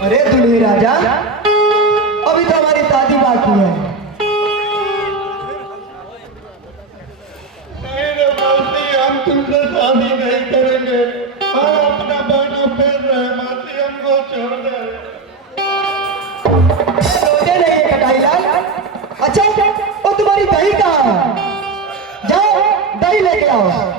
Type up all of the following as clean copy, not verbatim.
अरे दुल्हे राजा, अभी तो हमारी शादी बाकी है। नहीं रे मौसी, हम तुमसे शादी नहीं करेंगे। हम अपना बहना फेर रहे मौसी, हमको छोड़ दे। रोते नहीं है कटाईलाल। अच्छा, वो तुम्हारी दही कहाँ है? जाओ दही लेके आओ।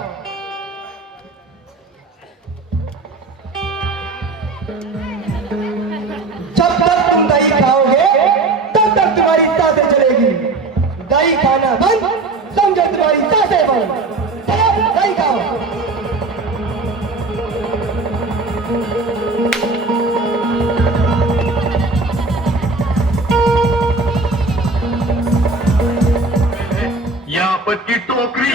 जब तक तुम दही खाओगे तब तक तुम्हारी सांसें चलेगी। दही खाना बंद, समझो तुम्हारी सांसें बंद। चलो दही खाओ। यहाँ पर की टोकरी।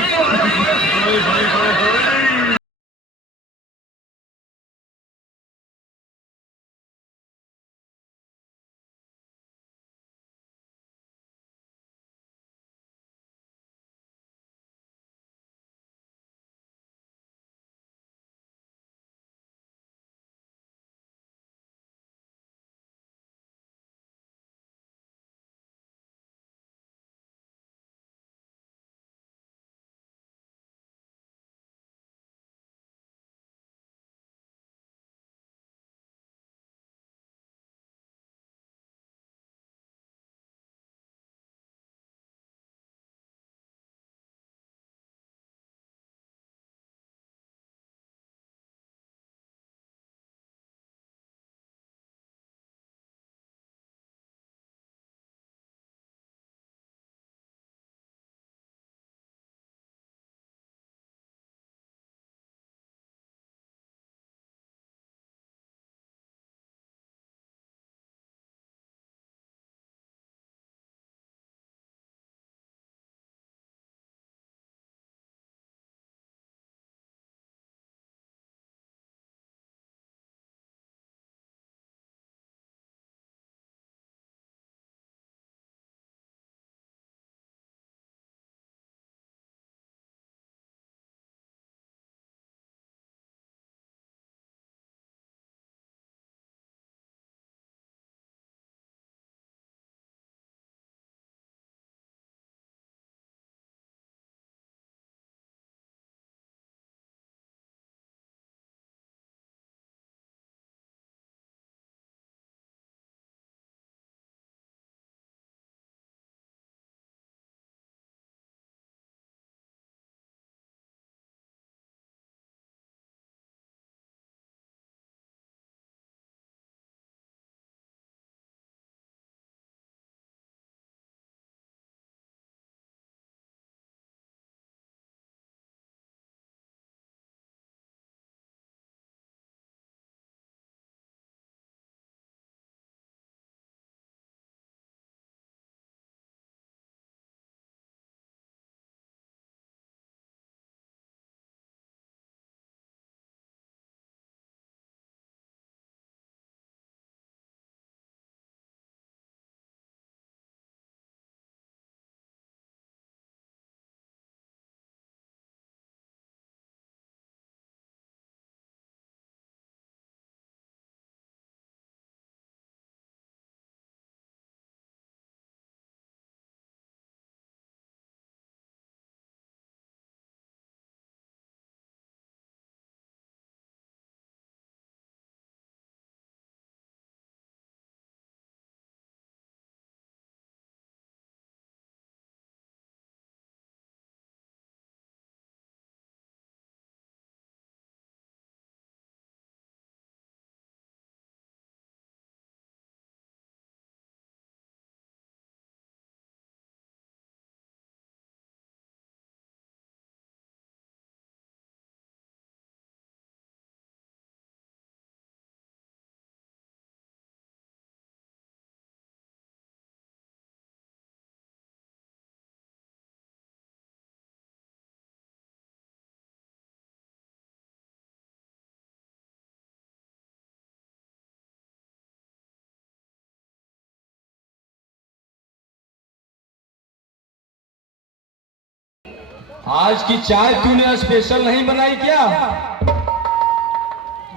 आज की चाय तूने स्पेशल नहीं बनाई क्या?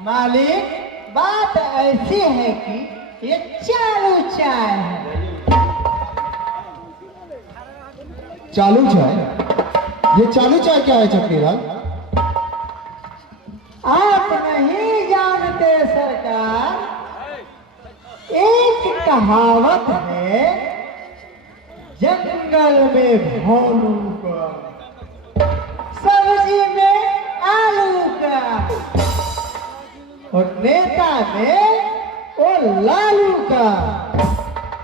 मालिक, बात ऐसी है कि ये चालू चाय है। चालू चाय? ये चालू चाय क्या है चक्कीलाल? आप नहीं जानते सरकार, एक कहावत है, जंगल में भालू का, सब्जी में आलू का, और नेता में वो लालू का,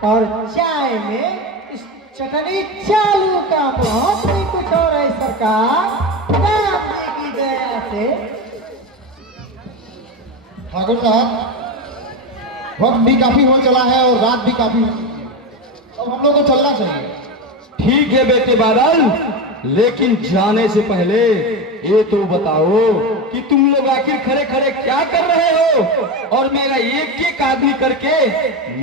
और चाय में इस चटनी चालू का। बहुत भी कुछ और है सरकार, राम जी की दया से। ठाकुर साहब, वक्त भी काफी हो चला है और रात भी काफी हो चुकी है, अब हम लोग को चलना चाहिए। ठीक है बेटे बादल, लेकिन जाने से पहले ये तो बताओ कि तुम लोग आखिर खड़े खड़े क्या कर रहे हो और मेरा एक एक आदमी करके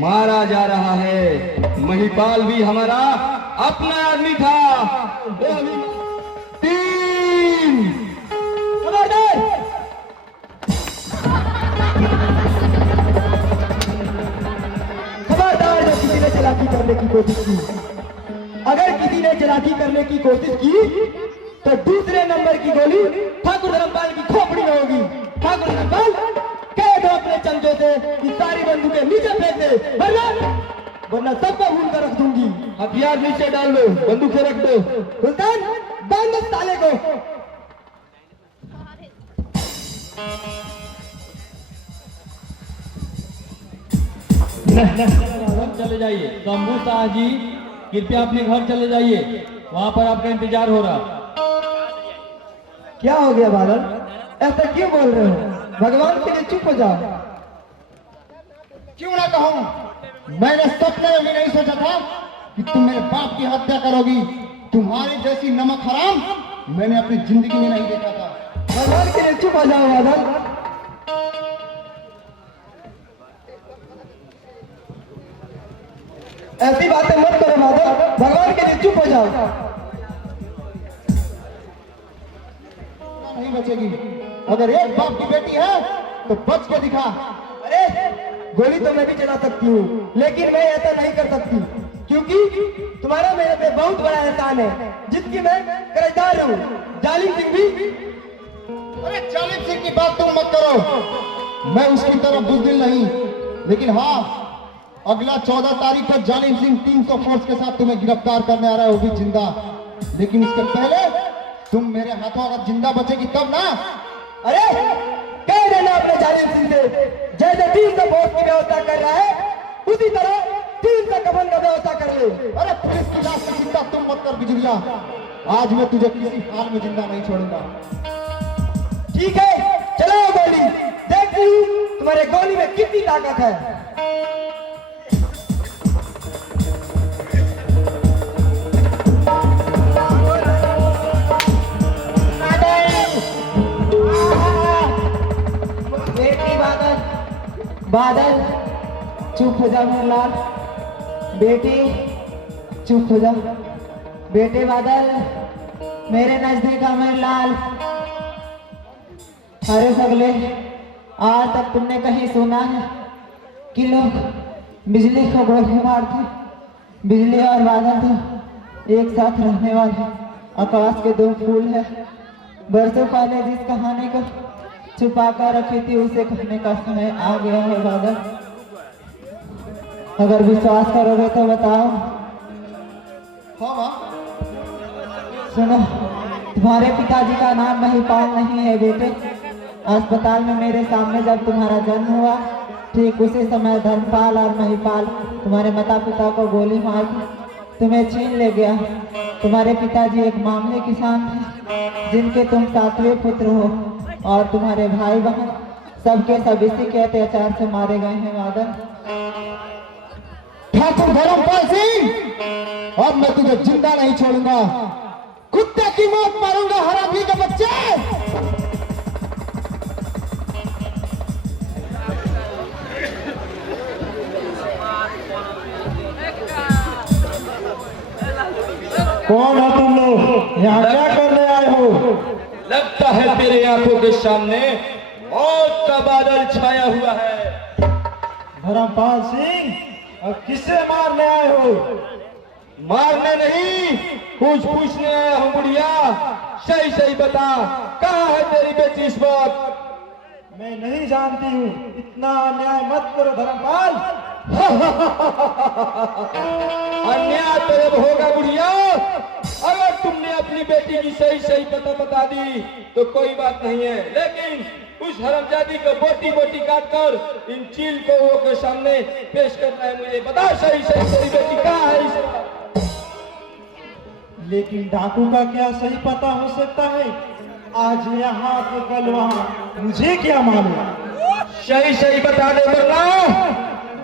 मारा जा रहा है। महिपाल भी हमारा अपना आदमी था। तीन खबरदार, जब किसी ने चालाकी करने की कोशिश की, अगर किसी ने चालाकी करने की कोशिश की तो दूसरे नंबर की गोली ठाकुर धर्मपाल की खोपड़ी में होगी। ठाकुर धर्मपाल, कह दो अपने चमचों से कि सारी बंदूकें नीचे फेंक दे, वरना सबको भून कर रख दूंगी। हथियार नीचे डाल दो, बंदूकें रख दो। सुल्तान, बांध दो साले को। चले जाइए। शंभू शाह जी, कृपया अपने घर चले जाइए, वहाँ पर आपका इंतजार हो रहा। क्या हो गया बादल, ऐसा क्यों बोल रहे हो? भगवान के लिए चुप हो जाओ। क्यों ना कहूं, मैंने सपने में भी नहीं सोचा था कि तुम मेरे बाप की हत्या करोगी। तुम्हारी जैसी नमक हराम मैंने अपनी जिंदगी में नहीं देखा था। भगवान के लिए चुप हो जाओ बादल। ऐसी बातें मत करो बादल, भगवान के लिए चुप हो जाओ। नहीं बचेगी। अगर एक बाप की बेटी है तो बच के दिखा। अरे गोली तो मैं भी चला सकती हूँ, लेकिन मैं ऐसा नहीं कर सकती, क्योंकि तुम्हारा मेरे पे बहुत बड़ा एहसान है, जिसकी मैं कर्जदार हूँ। जालिम सिंह भी। अरे जालिम सिंह की बात तुम मत करो, मैं उसकी तरह बुज़दिल नहीं, लेकिन हाँ, अगला 14 तारीख को जालिम सिंह 300 फोर्स के साथ तुम्हें गिरफ्तार करने आ रहा है, वो भी जिंदा। लेकिन इसके पहले तुम मेरे हाथों अगर जिंदा बचेगी तब ना। अरे कह देना अपने जालिम सिंह से, जैसे 300 फोर्स की व्यवस्था कर रहा है, उसी तरह 300 कफन का व्यवस्था कर ले। अरे पुलिस की लाश में जिंदा तुम मत कर बिजुलिया, आज मैं तुझे किसी हाल में जिंदा नहीं छोड़ूंगा। ठीक है, चलाओ गोली, देखती हूँ तुम्हारे गोली में कितनी ताकत है। बादल, चुप हो जा मेरे लाल। बेटी चुप हो जा। बेटे बादल, मेरे नजदीक आ मेरे लाल। अरे सगले, आज तक तुमने कहीं सुना है कि लोग बिजली को गोली मारते? बिजली और बादल तो एक साथ रहने वाले आकाश के दो फूल है। बरसों पहले जिस कहानी को छुपा कर रखी थी, उसे कहने का समय आ गया है बादल। अगर विश्वास करोगे तो बताओ। हाँ माँ। सुनो, तुम्हारे पिताजी का नाम महिपाल नहीं है बेटे। अस्पताल में मेरे सामने जब तुम्हारा जन्म हुआ, ठीक उसी समय धर्मपाल और महिपाल तुम्हारे माता पिता को गोली मार तुम्हें छीन ले गया। तुम्हारे पिताजी एक मामूली किसान थे, जिनके तुम 7वें पुत्र हो, और तुम्हारे भाई बहन सबके सब इसी के अत्याचार से मारे गए हैं बादल। ठाकुर धर्मपाल सिंह, अब मैं तुझे जिंदा नहीं छोड़ूंगा, कुत्ते की मौत मारूंगा, हरामी के बच्चे। कौन हो तुम लोग? यहाँ क्या करने आए हो? लगता है तेरे आंखों के सामने मौत का बादल छाया हुआ है। धर्मपाल सिंह, अब किसे मारने आए हो? मारने नहीं, कुछ पूछने आया हूँ बुढ़िया। सही सही बता, कहाँ है तेरी बेटी इस वक्त? मैं नहीं जानती हूँ, इतना अन्याय मत करो धर्मपाल। अन्याय तो अब होगा बुढ़िया। अगर तुमने अपनी बेटी की सही सही पता बता दी तो कोई बात नहीं है, लेकिन उस हरामजादी को बोटी बोटी काट कर इन चील को के सामने पेश करना है मुझे। बता सही सही तेरी बेटी कहाँ है इस वक्त? लेकिन डाकू का क्या सही पता हो सकता है? आज यहाँ तो कल वहाँ, मुझे क्या मालूम? सही सही बता दे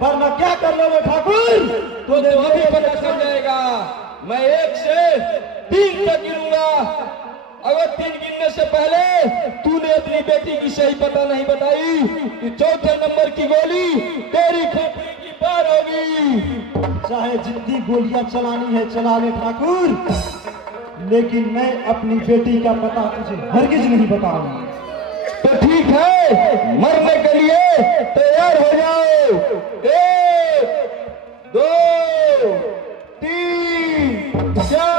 वरना क्या कर लोगे ठाकुर? तो अभी पता चल जाएगा। मैं 1 से 3 तक गिनूंगा। अगर 3 गिनने से पहले तूने अपनी बेटी की सही पता नहीं बताई तो चौथे नंबर की गोली तेरी खोपड़ी की पार होगी। चाहे जितनी गोलियां चलानी है चला ले ठाकुर, लेकिन मैं अपनी बेटी का पता तुझे हरगिज नहीं बताऊंगा। तो ठीक है, मरने के लिए तैयार हो जाओ। 1 2 3 4।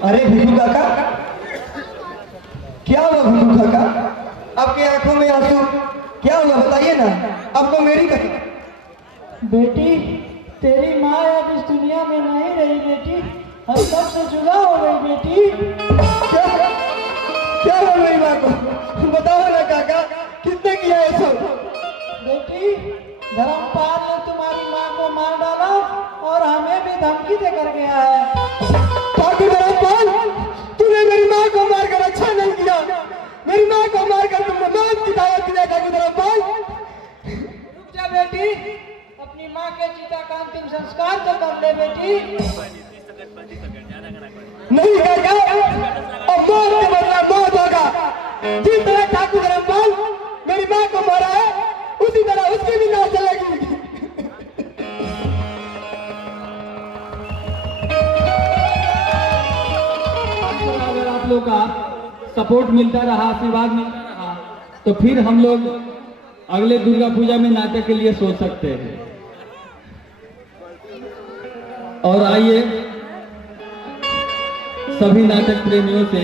अरे भिखू काका, क्या हुआ भिखू काका? आपकी आंखों में आंसू क्या हुआ, बताइए ना। आपको मेरी कसम। बेटी, तेरी माँ अब इस दुनिया में नहीं रही बेटी, हम सब से जुदा हो गई बेटी। क्या हुआ मेरी माँ को? बताओ ना काका, किसने किया है सब? बेटी, धर्मपाल ने तुम्हारी माँ को मार डाला और हमें भी धमकी देकर गया है। ठाकुर धर्मपाल, तूने मेरी माँ को मारकर अच्छा नहीं किया। मेरी माँ को मारकर तुमने मौत की दावत दिया। ठाकुर धर्मपाल, रुक जा बेटी, अपनी माँ के चिता का अंतिम संस्कार तो कर ले बेटी। नहीं काका, अब मौत के बदला मौत होगा। जिस तरह ठाकुर धर्मपाल मेरी माँ को मारा है, उसी तरह उसकी भी नाश चलेगी। अगर आप लोग का सपोर्ट मिलता रहा, आशीर्वाद मिलता रहा, तो फिर हम लोग अगले दुर्गा पूजा में नाटक के लिए सोच सकते हैं। और आइए, सभी नाटक प्रेमियों से,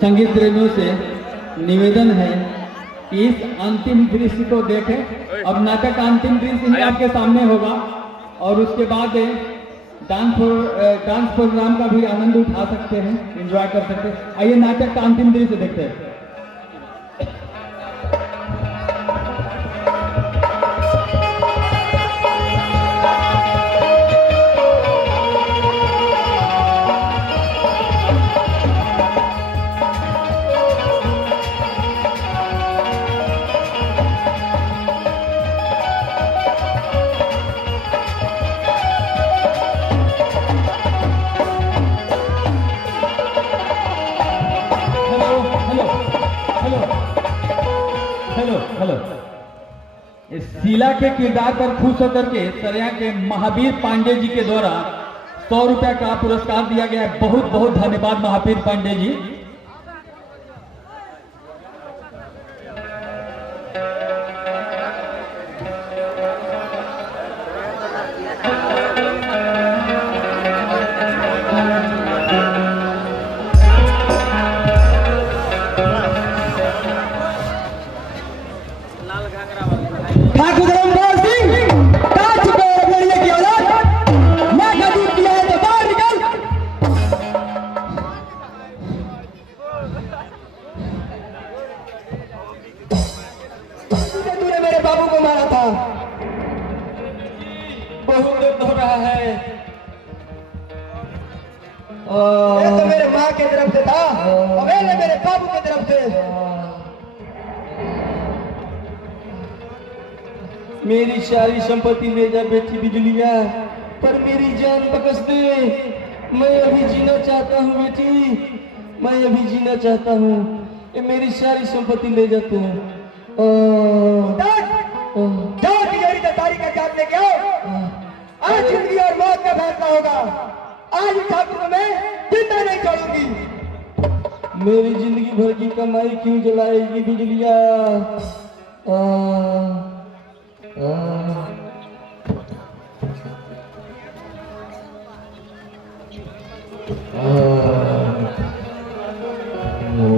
संगीत प्रेमियों से निवेदन है कि इस अंतिम दृश्य को देखें। अब नाटक का अंतिम दृश्य ही आपके सामने होगा और उसके बाद डांस प्रोग्राम का भी आनंद उठा सकते हैं, एंजॉय कर सकते हैं। आइए नाटक का अंतिम दृश्य देखते हैं। हेलो, इस शीला के किरदार पर खुश होकर के सरिया के महावीर पांडे जी के द्वारा 100 रुपया का पुरस्कार दिया गया है। बहुत बहुत धन्यवाद महावीर पांडे जी। ठाकुर धर्मपाल सिंह, कहाँ छुपे हो लड़ने की औलाद? माँ का दूध पिया है तो बाहर निकल। तूने मेरे बाबू को मारा था। बहुत दर्द हो रहा है। ये तो मेरे माँ की तरफ से था, अब ये ले मेरे बाबू की तरफ से। मेरी सारी संपत्ति ले जा बेटी बिजलिया, पर मेरी जान बख्श दे। मैं अभी जीना चाहता हूँ बेटी, मैं अभी जीना चाहता हूँ। ये मेरी सारी संपत्ति ले जाते हैं। आज इस ठाकुर को मैं जिंदा नहीं छोड़ूंगी। मेरी जिंदगी भर की कमाई क्यों जलाएगी बिजलिया?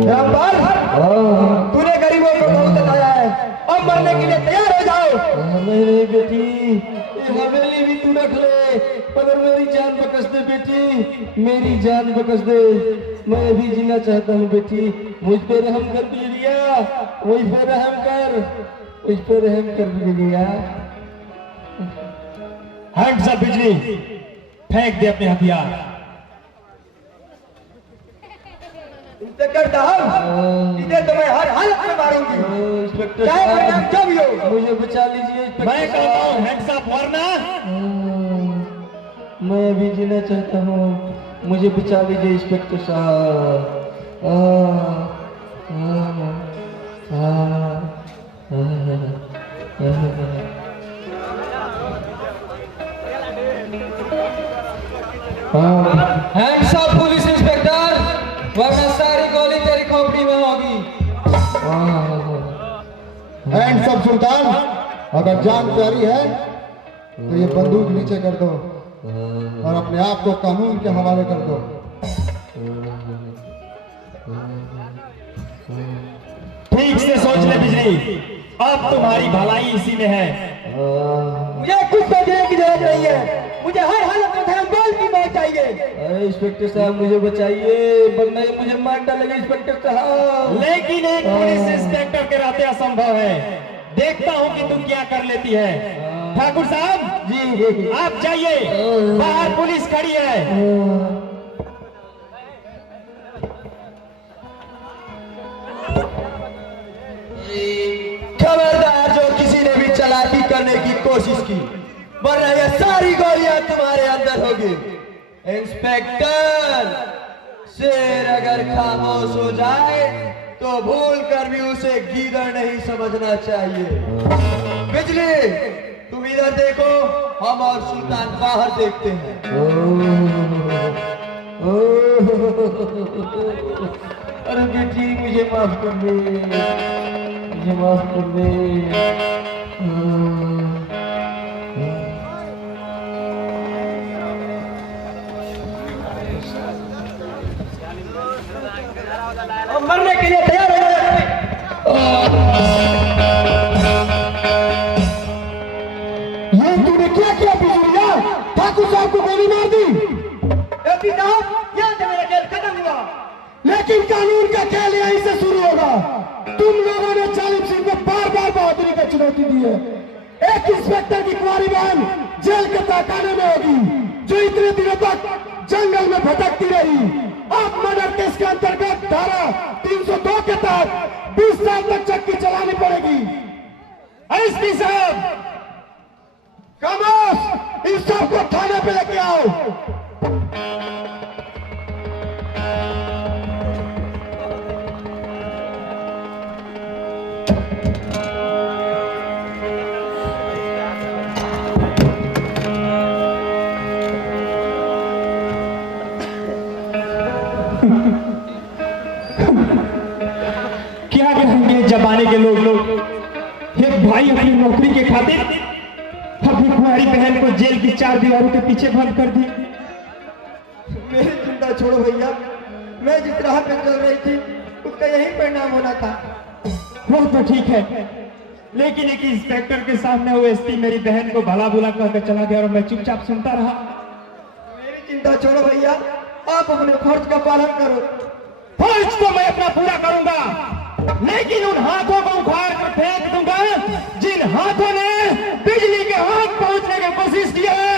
रामपाल, तूने गरीबों को बहुत सताया है, अब मरने के लिए तैयार हो जाओ। नहीं बेटी, ये हवेली भी तू रख ले, मगर मेरी जान बकस दे बेटी, मेरी जान बकस दे। मैं भी जीना चाहता हूँ बेटी, मुझ पे रहम कर बिजलिया, मुझ पे रहम कर, मुझ पे रहम कर बिजलिया। हैंड्स अप बिजली, फेंक दे अपने हथियार। इंस्पेक्टर साहब, इसे तो मैं हर हालत में मारूंगी, इंस्पेक्टर चाहे परिणाम साहब, जो भी हो। मुझे बचा लीजिए इंस्पेक्टर मैं कहता हूँ साहब। हैंड्स अप, वरना मैं भी जीना चाहता हूँ, मुझे बचा लीजिए इंस्पेक्टर साहब। हैंड्स अप पुलिस इंस्पेक्टर, वरना सारी गोली तेरी खोपड़ी में होगी। हैंड्स अप सुल्तान, अगर जान प्यारी है तो ये बंदूक नीचे कर दो और अपने आप को कानून के हवाले कर दो। ठीक से सोच ले बिजली, अब तुम्हारी भलाई इसी में है। मुझे कुछ सोचने की जरूरत नहीं है, मुझे हर हालत में धर्मपाल की मौत चाहिए। अरे इंस्पेक्टर साहब मुझे बचाइए, वरना ये मुझे मार डालेगा इंस्पेक्टर साहब। लेकिन एक पुलिस इंस्पेक्टर के रहते असंभव है। देखता हूँ कि तुम क्या कर लेती है। ठाकुर साहब जी, आप जाइए, बाहर पुलिस खड़ी है। खबरदार जो किसी ने भी चालाकी करने की कोशिश की, वरना ये सारी गोलियां तुम्हारे अंदर होगी। इंस्पेक्टर, शेर अगर खामोश हो जाए तो भूल कर भी उसे गीदड़ नहीं समझना चाहिए। बिजली, तुम इधर देखो, हम और सुल्तान बाहर देखते हैं। अरे बेटी मुझे माफ कर दे, मुझे माफ कर दे। अब मरने के लिए तैयार हो जाओ। ये तूने क्या किया बिजुलिया? ठाकुर साहब को गोली मार दी, एपी साहब, यहाँ से मेरा खेल खत्म हुआ। लेकिन कानून का खेल यहीं से शुरू होगा। तुम लोगों ने चालिम सिंह को बार बार बहादुरी का चुनौती दी है। एक इंस्पेक्टर की कुंवारी बहन जेल के तहखाने में होगी, जो इतने दिनों तक जंगल में भटकती रही। अब मर्डर केस के अंतर्गत धारा 302 के तहत 20 साल तक चक्की चलानी पड़ेगी। एसपी साहब, खामोश, इन सबको थाने पे लेके आओ। क्या कहेंगे जमाने के लोग एक भाई अपनी नौकरी के खातिर अपनी कुंवारी बहन को जेल की 4 दीवारों के पीछे बंद कर दी। मेरी चिंता छोड़ो भैया, मैं जिस राह पे चल रही थी उसका यही परिणाम होना था। वो तो ठीक है, लेकिन एक इंस्पेक्टर के सामने वो एसपी मेरी बहन को भला बुला कहकर चला गया और मैं चुपचाप सुनता रहा। मेरी चिंता छोड़ो भैया, आप अपने फर्ज का पालन करो। फर्ज तो मैं अपना पूरा करूंगा, लेकिन उन हाथों को उखाड़ कर फेंक दूंगा जिन हाथों ने बिजली के हाथ पहुंचने की कोशिश की है।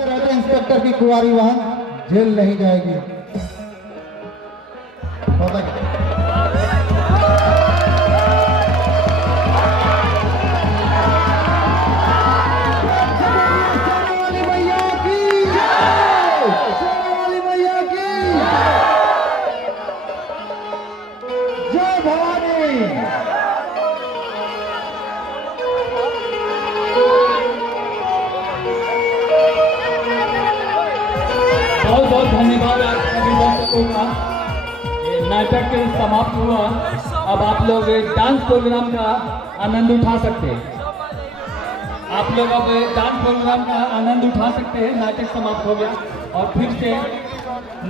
रहते इंस्पेक्टर की कुंवारी बहन जेल नहीं जाएगी। नाटक समाप्त हुआ। अब आप लोग डांस प्रोग्राम का आनंद उठा सकते हैं। आप लोग अब डांस प्रोग्राम का आनंद उठा सकते हैं। नाटक समाप्त हो गया और फिर से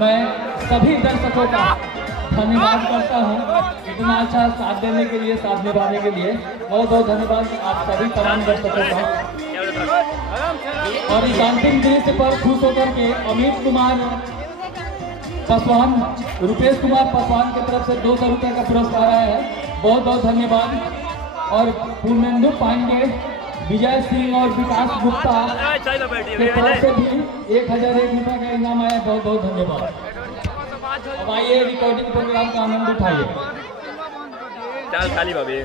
मैं सभी दर्शकों का धन्यवाद करता हूँ इतना अच्छा साथ देने के लिए, साथ निभाने के लिए। बहुत बहुत धन्यवाद आप सभी तमाम दर्शकों का। और इस अंतिम दृश्य पर खुश होकर के अमित कुमार पासवान, रुपेश कुमार पासवान की तरफ से 200 रुपये का पुरस्कार आया है। बहुत बहुत धन्यवाद। और पूर्णेंदु पांडे, विजय सिंह और विकास गुप्ता की तरफ से भी 1001 रुपये का इनाम आया। बहुत बहुत धन्यवाद। अब आइए रिकॉर्डिंग प्रोग्राम का आनंद उठाइए। चाल खाली भाभी।